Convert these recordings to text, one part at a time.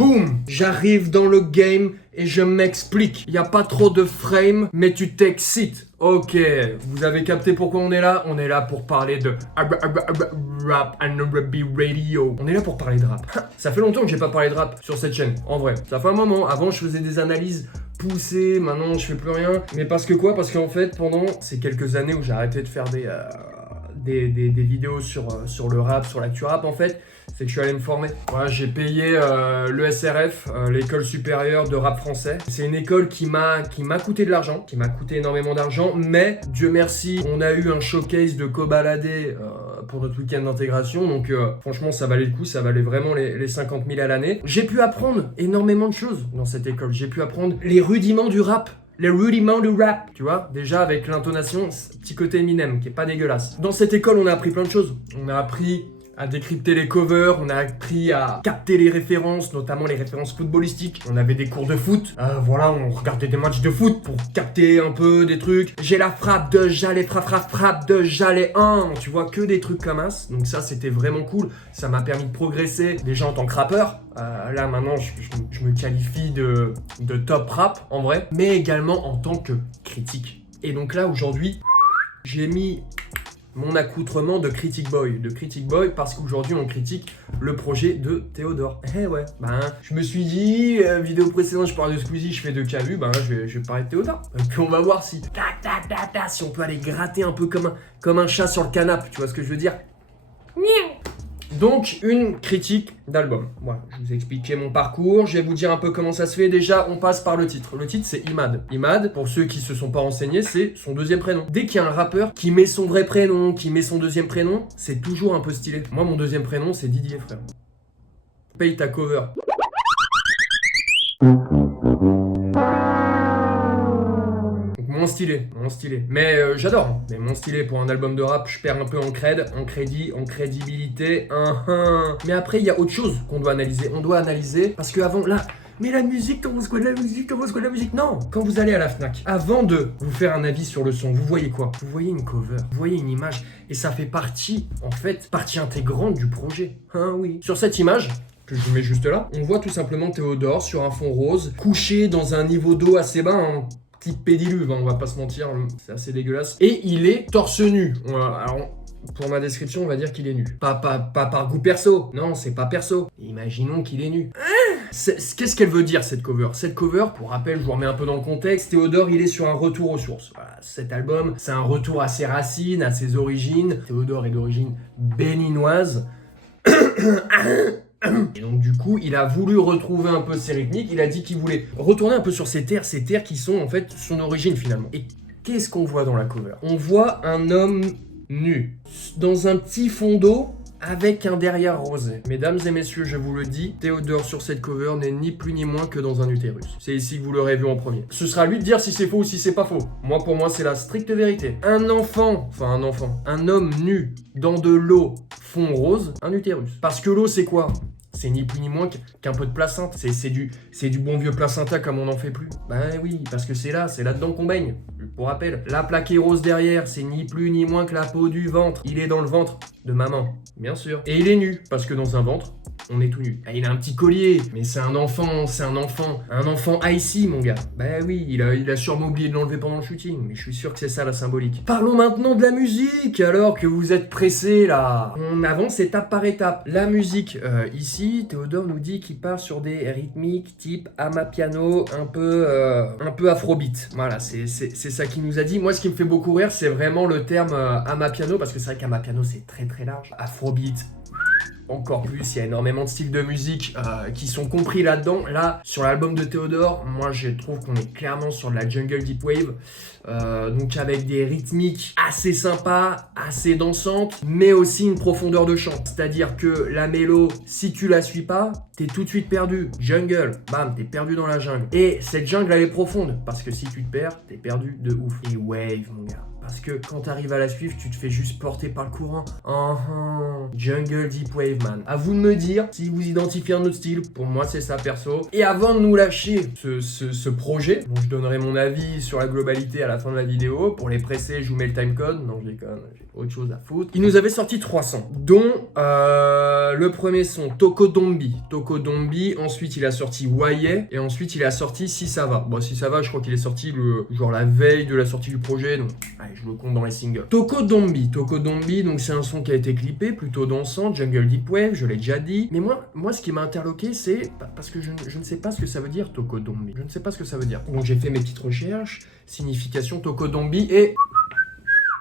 Boum, j'arrive dans le game et je m'explique. Il n'y a pas trop de frame, mais tu t'excites. Ok, vous avez capté pourquoi on est là? On est là pour parler de rap and R&B radio. On est là pour parler de rap. Ça fait longtemps que j'ai pas parlé de rap sur cette chaîne, en vrai. Ça fait un moment. Avant, je faisais des analyses poussées. Maintenant, je fais plus rien. Mais parce que quoi? Parce qu'en fait, pendant ces quelques années où j'ai arrêté de faire des vidéos sur le rap, sur l'actu rap, en fait, c'est que je suis allé me former. Voilà, j'ai payé l'ESRF, l'école supérieure de rap français. C'est une école qui m'a coûté de l'argent, qui m'a coûté énormément d'argent, mais Dieu merci, on a eu un showcase de Cobaladé pour notre week-end d'intégration, donc franchement ça valait le coup, ça valait vraiment les 50 000 à l'année. J'ai pu apprendre énormément de choses dans cette école, j'ai pu apprendre les rudiments du rap. Les rudiments du rap, tu vois, déjà avec l'intonation, petit côté Eminem qui est pas dégueulasse. Dans cette école, on a appris plein de choses. On a appris à décrypter les covers, on a appris à capter les références, notamment les références footballistiques. On avait des cours de foot, voilà, on regardait des matchs de foot pour capter un peu des trucs. J'ai la frappe de Jalais, frappe de Jalais 1, tu vois, que des trucs comme ça. Donc ça, c'était vraiment cool, ça m'a permis de progresser déjà en tant que rappeur. Là maintenant je me qualifie de top rap en vrai, mais également en tant que critique. Et donc là aujourd'hui, j'ai mis mon accoutrement de critic boy parce qu'aujourd'hui on critique le projet de Théodore. Eh ouais, je me suis dit, vidéo précédente je parlais de Squeezie, je fais de Calu, je vais parler de Théodore. Et puis on va voir si si on peut aller gratter un peu comme un chat sur le canapé, tu vois ce que je veux dire? Donc, une critique d'album. Voilà, je vous ai expliqué mon parcours, je vais vous dire un peu comment ça se fait. Déjà, on passe par le titre. Le titre, c'est Imad. Imad, pour ceux qui se sont pas renseignés, c'est son deuxième prénom. Dès qu'il y a un rappeur qui met son vrai prénom, qui met son deuxième prénom, c'est toujours un peu stylé. Moi, mon deuxième prénom, c'est Didier, frère. Paye ta cover. Moins stylé. Mais j'adore. Mais moins stylé pour un album de rap, je perds un peu en crédit, en crédibilité. Mais après, il y a autre chose qu'on doit analyser. On doit analyser parce que avant, là, mais la musique, comment se quoi de la musique, Non, quand vous allez à la Fnac, avant de vous faire un avis sur le son, vous voyez quoi? Vous voyez une cover, vous voyez une image, et ça fait partie intégrante du projet. Oui. Sur cette image, que je vous mets juste là, on voit tout simplement Théodore sur un fond rose, couché dans un niveau d'eau assez bas, type pédiluve, on va pas se mentir, c'est assez dégueulasse. Et il est torse nu. Alors, pour ma description, on va dire qu'il est nu. Pas par goût perso. Non, c'est pas perso. Imaginons qu'il est nu. Qu'est-ce qu'elle veut dire, cette cover? Cette cover, pour rappel, je vous remets un peu dans le contexte, Théodore, il est sur un retour aux sources. Voilà, cet album, c'est un retour à ses racines, à ses origines. Théodore est d'origine béninoise. Et donc du coup, il a voulu retrouver un peu ses rythmiques, il a dit qu'il voulait retourner un peu sur ces terres qui sont en fait son origine finalement. Et qu'est-ce qu'on voit dans la cover? On voit un homme nu, dans un petit fond d'eau, avec un derrière rosé. Mesdames et messieurs, je vous le dis, Théodore sur cette cover n'est ni plus ni moins que dans un utérus. C'est ici que vous l'aurez vu en premier. Ce sera à lui de dire si c'est faux ou si c'est pas faux. Moi, pour moi, c'est la stricte vérité. Un homme nu dans de l'eau fond rose, un utérus. Parce que l'eau, c'est quoi? C'est ni plus ni moins qu'un peu de placenta. C'est du bon vieux placenta comme on n'en fait plus. Oui, parce que c'est là-dedans qu'on baigne. Pour rappel, la plaquée rose derrière, c'est ni plus ni moins que la peau du ventre. Il est dans le ventre de maman, bien sûr. Et il est nu, parce que dans un ventre, on est tout nu. Il a un petit collier, mais c'est un enfant icy, mon gars. Oui, il a sûrement oublié de l'enlever pendant le shooting, mais je suis sûr que c'est ça la symbolique. Parlons maintenant de la musique, alors que vous êtes pressés là. On avance étape par étape. La musique, ici, Théodore nous dit qu'il part sur des rythmiques type amapiano, un peu afrobeat. Voilà, c'est ça qu'il nous a dit. Moi, ce qui me fait beaucoup rire, c'est vraiment le terme amapiano, parce que c'est vrai qu'amapiano, c'est très très large. Afrobeat, encore plus, il y a énormément de styles de musique qui sont compris là-dedans. Là, sur l'album de Théodore, moi je trouve qu'on est clairement sur de la jungle deep wave, donc avec des rythmiques assez sympas, assez dansantes, mais aussi une profondeur de chant. C'est-à-dire que la mélo, si tu la suis pas, t'es tout de suite perdu. Jungle, bam, t'es perdu dans la jungle. Et cette jungle, elle est profonde, parce que si tu te perds, t'es perdu de ouf. Et wave, mon gars. parce que quand t'arrives à la suivre, tu te fais juste porter par le courant. Jungle Deep Wave, man. À vous de me dire si vous identifiez un autre style. Pour moi, c'est ça, perso. Et avant de nous lâcher ce projet, dont je donnerai mon avis sur la globalité à la fin de la vidéo. Pour les pressés, je vous mets le timecode. Non, je déconne, j'ai autre chose à foutre. Il nous avait sorti 3 sons, dont le premier son, Tokodombi. Tokodombi, ensuite il a sorti Waye, et ensuite il a sorti Si Ça Va. Bon, Si Ça Va, je crois qu'il est sorti genre la veille de la sortie du projet, donc allez, je le compte dans les singles. Tokodombi, donc c'est un son qui a été clippé, plutôt dansant, Jungle Deep Wave, je l'ai déjà dit. Mais moi ce qui m'a interloqué, c'est parce que je ne sais pas ce que ça veut dire, Tokodombi. Je ne sais pas ce que ça veut dire. Donc j'ai fait mes petites recherches, signification Tokodombi, et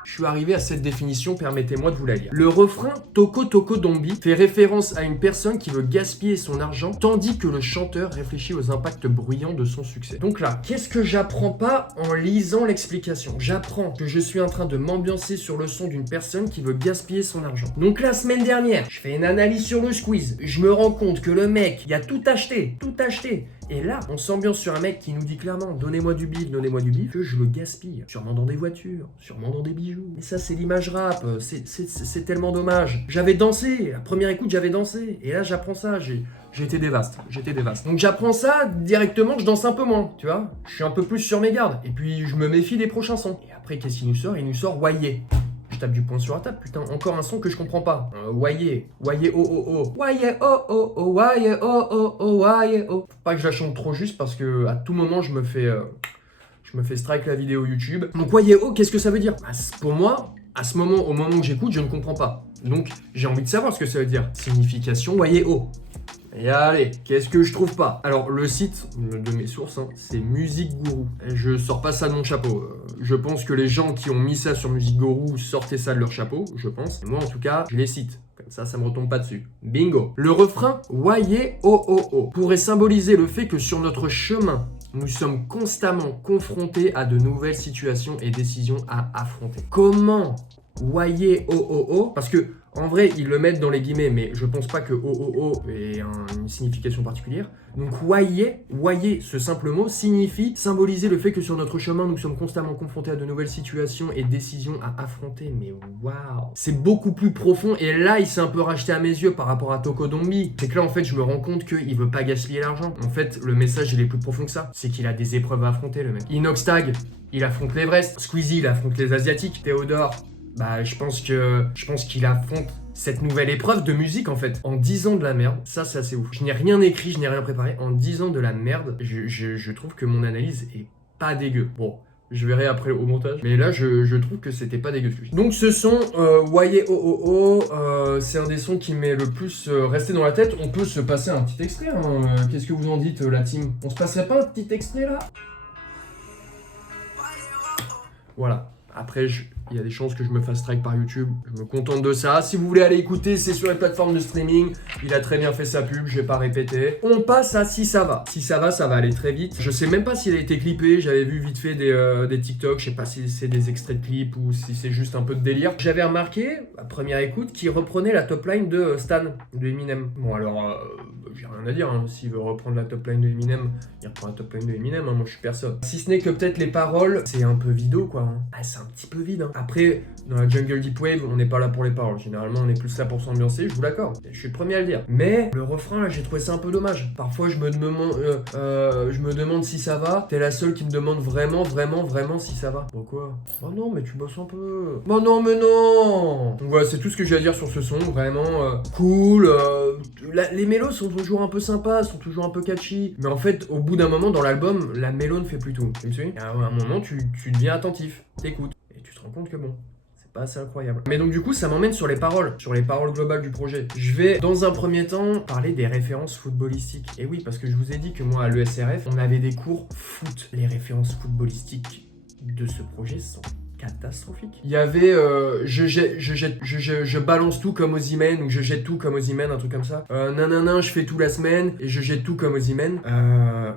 je suis arrivé à cette définition, permettez-moi de vous la lire. Le refrain Toko Toko Dombi fait référence à une personne qui veut gaspiller son argent, tandis que le chanteur réfléchit aux impacts bruyants de son succès. Donc là, qu'est-ce que j'apprends pas en lisant l'explication? J'apprends que je suis en train de m'ambiancer sur le son d'une personne qui veut gaspiller son argent. Donc la semaine dernière, je fais une analyse sur le squeeze. Je me rends compte que le mec, il a tout acheté. Et là, on s'ambiance sur un mec qui nous dit clairement donnez-moi du bif, que je le gaspille. Sûrement dans des voitures, sûrement dans des bijoux. Et ça, c'est l'image rap, c'est tellement dommage. J'avais dansé, à première écoute, j'avais dansé. Et là, j'apprends ça, j'ai été dévaste. Donc j'apprends ça, directement, je danse un peu moins, tu vois. Je suis un peu plus sur mes gardes. Et puis, je me méfie des prochains sons. Et après, qu'est-ce qu'il nous sort? Il nous sort Waye. Je tape du poing sur la table, putain, encore un son que je comprends pas. Waye oh oh oh. Waye oh oh oh, waye oh oh oh, waye oh. Faut pas que je la chante trop juste parce que à tout moment je me fais strike la vidéo YouTube. Donc waye oh, qu'est-ce que ça veut dire? Pour moi, à ce moment, au moment où j'écoute, je ne comprends pas. Donc j'ai envie de savoir ce que ça veut dire. Signification waye oh. Et allez, qu'est-ce que je trouve pas? Alors, le site de mes sources, c'est Musique Gourou. Je sors pas ça de mon chapeau. Je pense que les gens qui ont mis ça sur Musique Gourou sortaient ça de leur chapeau, je pense. Et moi, en tout cas, je les cite. Comme ça me retombe pas dessus. Bingo. Le refrain « Waye oh oh oh » pourrait symboliser le fait que sur notre chemin, nous sommes constamment confrontés à de nouvelles situations et décisions à affronter. Comment Waye oh oh oh? Parce que en vrai, ils le mettent dans les guillemets, mais je pense pas que oh oh oh ait une signification particulière. Donc waye, ce simple mot, signifie symboliser le fait que sur notre chemin, nous sommes constamment confrontés à de nouvelles situations et décisions à affronter. Mais waouh, c'est beaucoup plus profond. Et là, il s'est un peu racheté à mes yeux par rapport à Tokodombi. C'est que là, en fait, je me rends compte qu'il veut pas gaspiller l'argent. En fait, le message, il est plus profond que ça. C'est qu'il a des épreuves à affronter, le mec. Inoxtag, il affronte l'Everest. Squeezie, il affronte les Asiatiques. Théodore, bah, je pense qu'il affronte cette nouvelle épreuve de musique en fait. En 10 ans de la merde, ça c'est assez ouf. Je n'ai rien écrit, je n'ai rien préparé. En 10 ans de la merde, je trouve que mon analyse est pas dégueu. Bon, je verrai après au montage. Mais là, je trouve que c'était pas dégueu. Donc ce son, Waye oh oh oh, c'est un des sons qui m'est le plus resté dans la tête. On peut se passer un petit extrait. Qu'est-ce que vous en dites, la team? On se passerait pas un petit extrait là? Voilà. Après, il y a des chances que je me fasse strike par YouTube. Je me contente de ça. Si vous voulez aller écouter, c'est sur les plateformes de streaming. Il a très bien fait sa pub, je vais pas répéter. On passe à Si Ça Va. Si Ça va aller très vite. Je sais même pas s'il a été clippé. J'avais vu vite fait des TikTok. Je sais pas si c'est des extraits de clips ou si c'est juste un peu de délire. J'avais remarqué, à première écoute, qu'il reprenait la top line de Stan, de Eminem. Bon alors, j'ai rien à dire. S'il veut reprendre la top line de Eminem, il reprend la top line de Eminem. Moi, je suis personne. Si ce n'est que peut-être les paroles, c'est un peu vido, quoi. C'est un petit peu vide. Après, dans la Jungle Deep Wave, on n'est pas là pour les paroles. Généralement, on est plus là pour s'ambiancer, je vous l'accorde. Je suis le premier à le dire. Mais le refrain, là, j'ai trouvé ça un peu dommage. Parfois, je me demande si ça va. T'es la seule qui me demande vraiment si ça va. Pourquoi? Oh non, mais tu bosses un peu. Oh non, mais non. Donc voilà, c'est tout ce que j'ai à dire sur ce son. Vraiment cool. Les mélos sont toujours un peu sympas, sont toujours un peu catchy. Mais en fait, au bout d'un moment, dans l'album, la mélo ne fait plus tout. Tu me suis? À un moment, tu deviens attentif. T'écoutes. Et tu te rends compte que bon, c'est pas assez incroyable. Mais donc du coup, ça m'emmène sur les paroles globales du projet. Je vais, dans un premier temps, parler des références footballistiques. Et oui, parce que je vous ai dit que moi, à l'ESRF, on avait des cours foot. Les références footballistiques de ce projet sont catastrophique. Il y avait je balance tout comme Osimhen ou je jette tout comme Osimhen, un truc comme ça. Je fais tout la semaine et je jette tout comme Osimhen.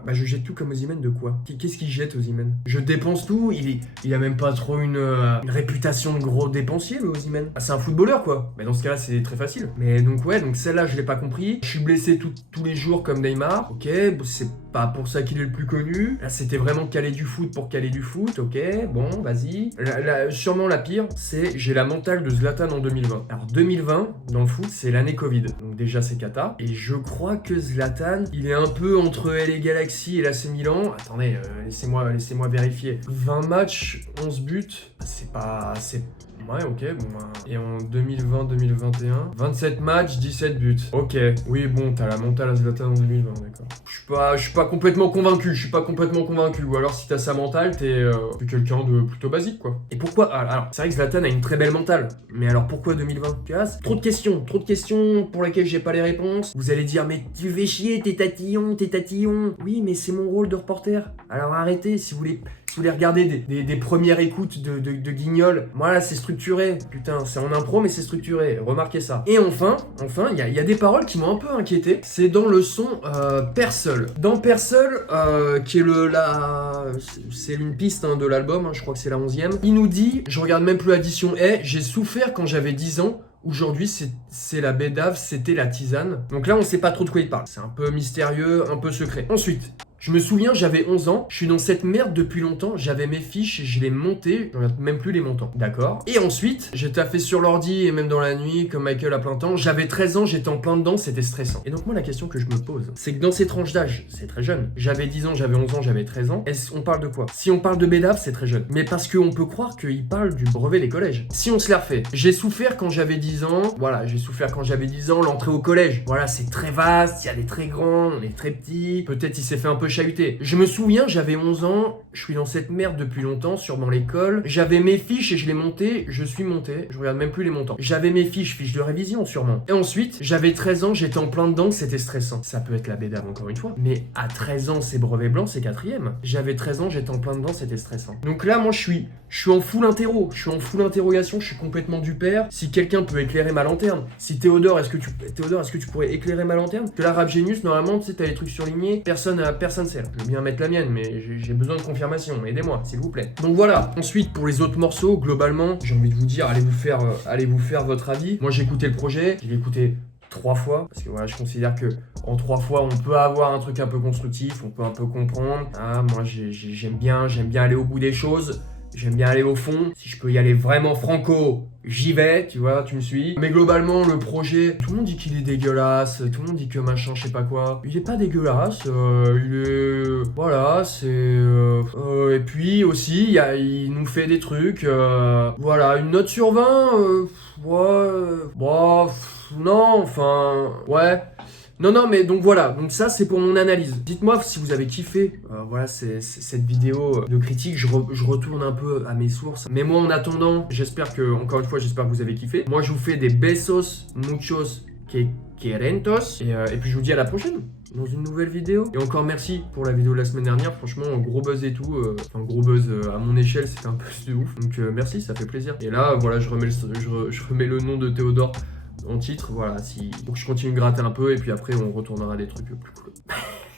Je jette tout comme Osimhen de quoi? Qu'est-ce qu'il jette Osimhen? Je dépense tout, il a même pas trop une réputation de gros dépensier le Osimhen. C'est un footballeur quoi. Mais dans ce cas-là c'est très facile. Mais donc celle-là je l'ai pas compris. Je suis blessé tous les jours comme Neymar. Ok, c'est pas pour ça qu'il est le plus connu. Là c'était vraiment caler du foot pour caler du foot. Ok, bon vas-y. Sûrement la pire, c'est j'ai la mentale de Zlatan en 2020. Alors 2020, dans le foot, c'est l'année Covid. Donc déjà c'est cata. Et je crois que Zlatan, il est un peu entre LA Galaxy et l'AC Milan. Attendez, laissez-moi vérifier. 20 matchs, 11 buts, c'est ouais, ok, bon, bah. Et en 2020-2021, 27 matchs, 17 buts. Ok, oui, bon, t'as la mentale à Zlatan en 2020, d'accord. Je suis pas complètement convaincu, Ou alors, si t'as sa mentale, t'es quelqu'un de plutôt basique, quoi. Et pourquoi alors, c'est vrai que Zlatan a une très belle mentale. Mais alors, pourquoi 2020? Tu vois, trop de questions pour lesquelles j'ai pas les réponses. Vous allez dire, mais tu fais chier, t'es tatillon. Oui, mais c'est mon rôle de reporter. Alors arrêtez, si vous voulez regarder des premières écoutes de Guignol, moi là c'est structuré, putain, c'est en impro mais c'est structuré, remarquez ça. Et enfin, il y a des paroles qui m'ont un peu inquiété, c'est dans le son Père Seul. Dans Père Seul, qui est c'est une piste de l'album, je crois que c'est la 11e, il nous dit, je regarde même plus l'addition, j'ai souffert quand j'avais 10 ans, aujourd'hui, c'est la bédave, c'était la tisane. Donc là, on sait pas trop de quoi il parle. C'est un peu mystérieux, un peu secret. Ensuite, je me souviens, j'avais 11 ans, je suis dans cette merde depuis longtemps, j'avais mes fiches et je les montais, je regarde même plus les montants. D'accord. Et ensuite, j'ai taffé sur l'ordi et même dans la nuit, comme Michael à plein temps. J'avais 13 ans, j'étais en plein dedans, c'était stressant. Et donc moi, la question que je me pose, c'est que dans ces tranches d'âge, c'est très jeune. J'avais 10 ans, j'avais 11 ans, j'avais 13 ans. On parle de quoi? Si on parle de bédave, c'est très jeune. Mais parce qu'on peut croire qu'il parle du brevet des collèges. Si on se la refait, j'ai souffert quand j'avais 10 ans, l'entrée au collège. Voilà, c'est très vaste, il y a des très grands, on est très petits. Peut-être il s'est fait un peu chahuter. Je me souviens, j'avais 11 ans, je suis dans cette merde depuis longtemps, sûrement l'école. J'avais mes fiches et je les montais, je suis monté, je regarde même plus les montants. J'avais mes fiches de révision sûrement. Et ensuite, j'avais 13 ans, j'étais en plein dedans, c'était stressant. Ça peut être la bédave encore une fois. Mais à 13 ans, c'est brevet blanc, c'est 4e. J'avais 13 ans, j'étais en plein dedans, c'était stressant. Donc là, moi, je suis en full interro, je suis en full interrogation, je suis complètement du père. Si quelqu'un peut éclairer ma lanterne, si Théodore, est-ce que tu pourrais éclairer ma lanterne? Que là, Rap Genius, normalement, tu sais, t'as les trucs surlignés, personne sait. Je veux bien mettre la mienne, mais j'ai besoin de confirmation. Aidez-moi, s'il vous plaît. Donc voilà. Ensuite, pour les autres morceaux, globalement, j'ai envie de vous dire, allez vous faire votre avis. Moi, j'ai écouté le projet, je l'ai écouté 3 fois, parce que voilà, je considère que en 3 fois, on peut avoir un truc un peu constructif, on peut un peu comprendre. Moi, j'aime bien aller au bout des choses. J'aime bien aller au fond. Si je peux y aller vraiment franco, j'y vais, tu vois, tu me suis. Mais globalement, le projet, tout le monde dit qu'il est dégueulasse, tout le monde dit que machin, je sais pas quoi. Il est pas dégueulasse, voilà, c'est... et puis aussi, il nous fait des trucs, voilà, une note sur 20, non, enfin, ouais... Non, mais donc voilà, donc ça c'est pour mon analyse. Dites-moi si vous avez kiffé, voilà, cette vidéo de critique, je retourne un peu à mes sources. Mais moi en attendant, encore une fois, j'espère que vous avez kiffé. Moi je vous fais des besos, muchos, querentos, et puis je vous dis à la prochaine dans une nouvelle vidéo. Et encore merci pour la vidéo de la semaine dernière, franchement gros buzz et tout, gros buzz à mon échelle, c'était un buzz de ouf. Donc merci, ça fait plaisir. Et là voilà, je remets le nom de Théodore en titre, voilà, faut que je continue de gratter un peu et puis après on retournera à des trucs plus cool.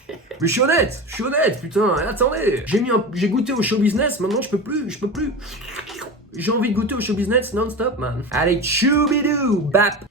Mais je suis honnête, putain, attendez, j'ai goûté au show business, maintenant je peux plus. J'ai envie de goûter au show business non-stop, man. Allez, choubidou, bap.